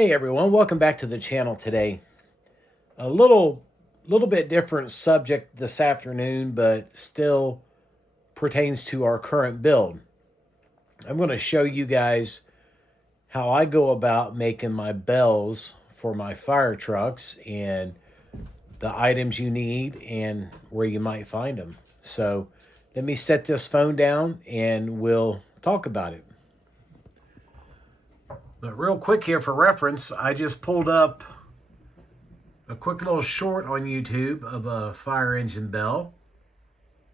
Hey everyone, welcome back to the channel today. A little bit different subject this afternoon, but still pertains to our current build. I'm going to show you guys how I go about making my bells for my fire trucks and the items you need and where you might find them. So let me set this phone down and we'll talk about it. But real quick here for reference, I just pulled up a quick little short on YouTube of a fire engine bell.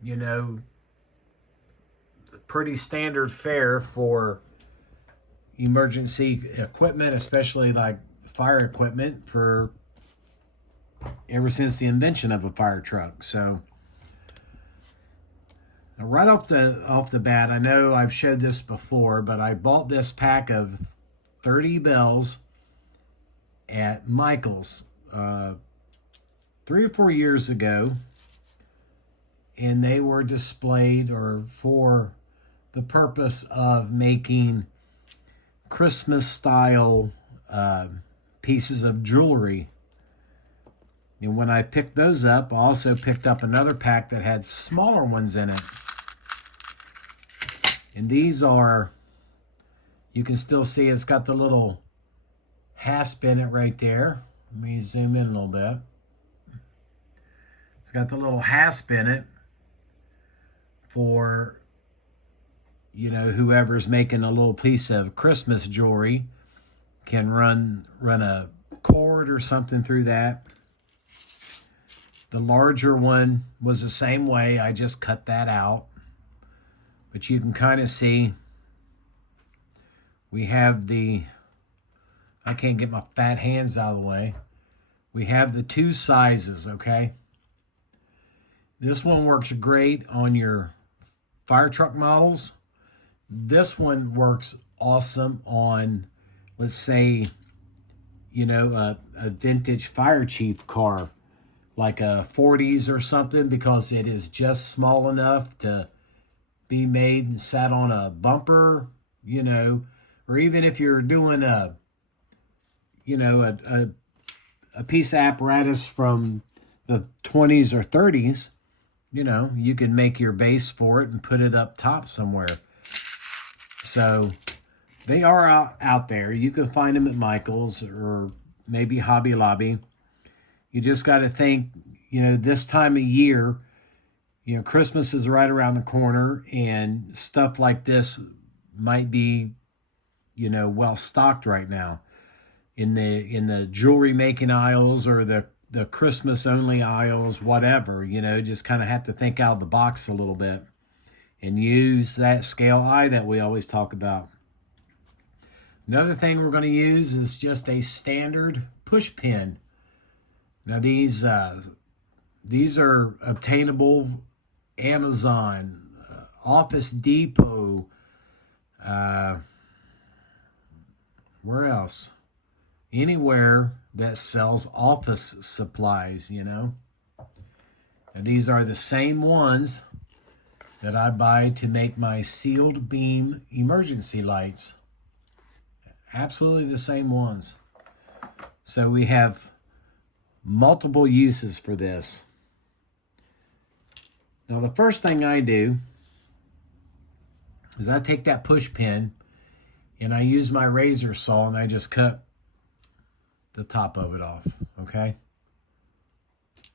You know, pretty standard fare for emergency equipment, especially like fire equipment for ever since the invention of a fire truck. So right off the bat, I know I've showed this before, but I bought this pack of 30 bells at Michael's 3 or 4 years ago, and they were displayed or for the purpose of making Christmas style pieces of jewelry. And when I picked those up, I also picked up another pack that had smaller ones in it. And these are, you can still see it's got the little hasp in it right there. Let me zoom in a little bit. It's got the little hasp in it for, you know, whoever's making a little piece of Christmas jewelry can run a cord or something through that. The larger one was the same way. I just cut that out. But you can kind of see we have the, I can't get my fat hands out of the way. We have the two sizes, okay? This one works great on your fire truck models. This one works awesome on, let's say, you know, a vintage fire chief car, like a 40s or something, because it is just small enough to be made and sat on a bumper, you know, or even if you're doing a, you know, a piece of apparatus from the 20s or 30s, you know, you can make your base for it and put it up top somewhere. So they are out there. You can find them at Michael's or maybe Hobby Lobby. You just got to think, you know, this time of year, you know, Christmas is right around the corner and stuff like this might be, you know, well stocked right now in the jewelry making aisles or the Christmas only aisles, whatever. You know, just kind of have to think out of the box a little bit and use that scale eye that we always talk about. Another thing we're going to use is just a standard push pin. Now these are obtainable Amazon, Office Depot, where else? Anywhere that sells office supplies, you know. And these are the same ones that I buy to make my sealed beam emergency lights. Absolutely the same ones. So we have multiple uses for this. Now the first thing I do is I take that push pin and I use my razor saw and I just cut the top of it off, okay?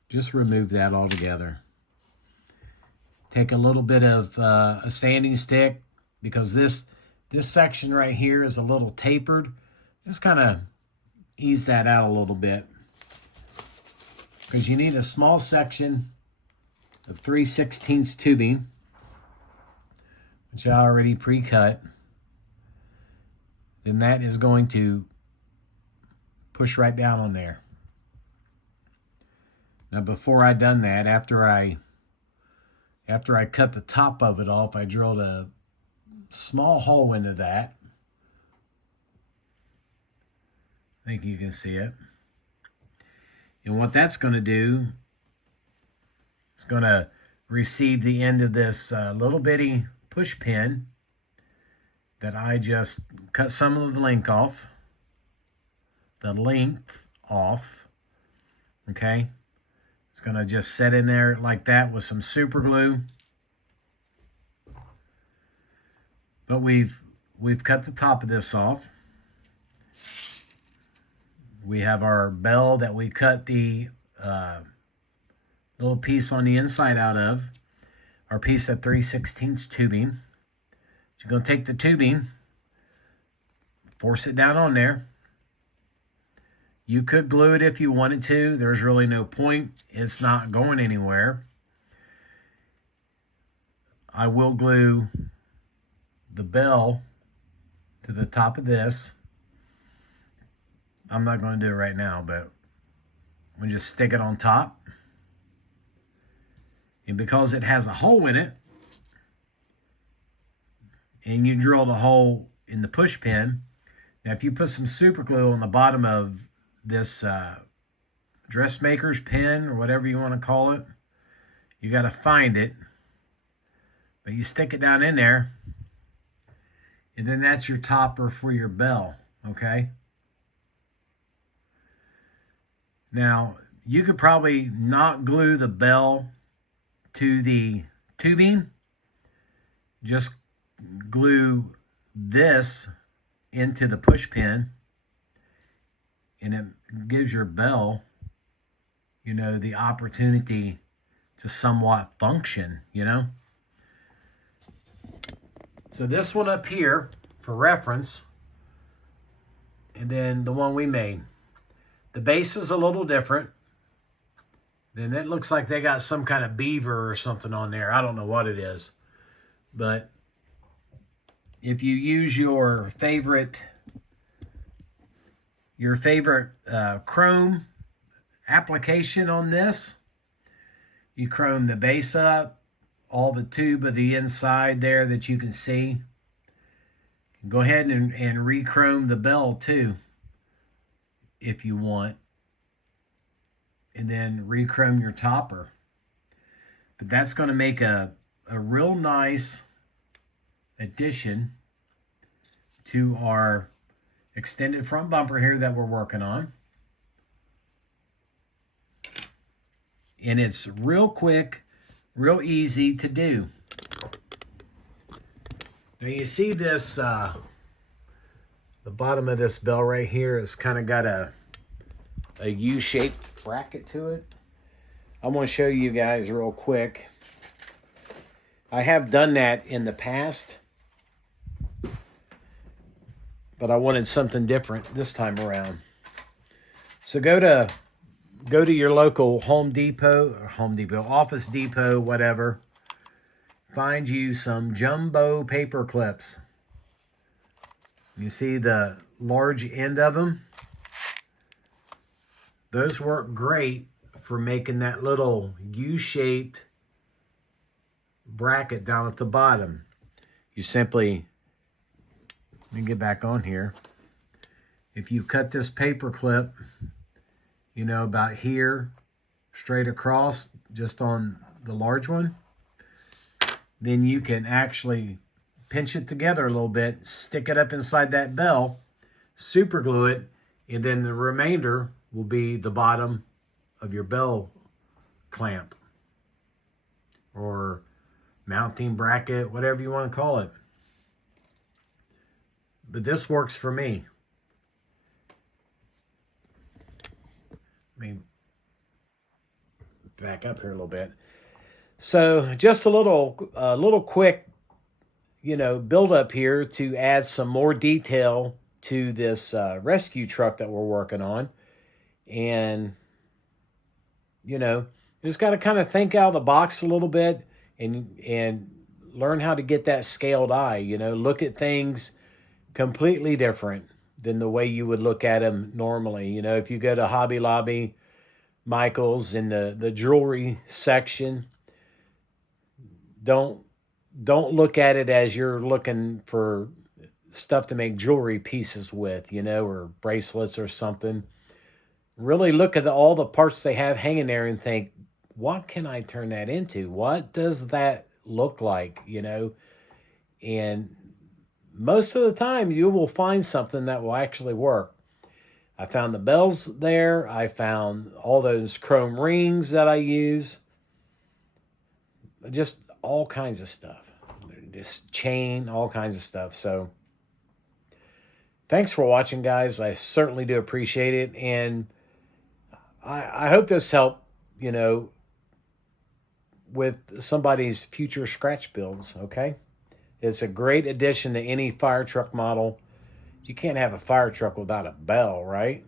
Just remove that altogether. Take a little bit of a sanding stick, because this section right here is a little tapered. Just kind of ease that out a little bit, because you need a small section of 3/16 tubing, which I already pre-cut. Then that is going to push right down on there. Now before I done that, after I cut the top of it off, I drilled a small hole into that. I think you can see it. And what that's going to do, it's going to receive the end of this little bitty push pin that I just cut some of the link off. the length off, okay? It's going to just set in there like that with some super glue. But we've cut the top of this off. We have our bell that we cut the little piece on the inside out of, our piece of 3/16 tubing. You're going to take the tubing, force it down on there. You could glue it if you wanted to. There's really no point. It's not going anywhere. I will glue the bell to the top of this. I'm not going to do it right now, but we just stick it on top. And because it has a hole in it, and you drill the hole in the push pin, now if you put some super glue on the bottom of this dressmaker's pin, or whatever you want to call it, you got to find it. But you stick it down in there, and then that's your topper for your bell, okay? Now, you could probably not glue the bell to the tubing. Just glue this into the push pin, and it gives your bell, you know, the opportunity to somewhat function, you know? So this one up here, for reference, and then the one we made. The base is a little different. Then it looks like they got some kind of beaver or something on there. I don't know what it is. But if you use your favorite chrome application on this, you chrome the base up, all the tube of the inside there that you can see. Go ahead and re-chrome the bell too, if you want. And then re-chrome your topper. But that's going to make a real nice addition to our extended front bumper here that we're working on. And it's real quick, real easy to do. Now you see this, the bottom of this bell right here has kind of got a U-shaped bracket to it. I want to show you guys real quick. I have done that in the past, but I wanted something different this time around. So go to your local Home Depot, Office Depot, whatever. Find you some jumbo paper clips. You see the large end of them? Those work great for making that little U-shaped bracket down at the bottom. You simply, let me get back on here. If you cut this paper clip, you know, about here, straight across, just on the large one, then you can actually pinch it together a little bit, stick it up inside that bell, super glue it, and then the remainder will be the bottom of your bell clamp or mounting bracket, whatever you want to call it. But this works for me. Let me back up here a little bit. So just a little quick, you know, build up here to add some more detail to this rescue truck that we're working on. And, you know, just got to kind of think out of the box a little bit and learn how to get that scaled eye, you know, look at things completely different than the way you would look at them normally. You know, if you go to Hobby Lobby, Michael's, in the jewelry section, don't look at it as you're looking for stuff to make jewelry pieces with, you know, or bracelets or something. Really look at all the parts they have hanging there and think, what can I turn that into? What does that look like, you know? And most of the time you will find something that will actually work. I found the bells there. I found all those chrome rings that I use. Just all kinds of stuff. This chain, all kinds of stuff. So thanks for watching, guys. I certainly do appreciate it. And I hope this helped, you know, with somebody's future scratch builds, okay? It's a great addition to any fire truck model. You can't have a fire truck without a bell, right?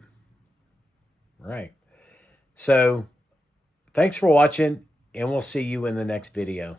Right. So, thanks for watching, and we'll see you in the next video.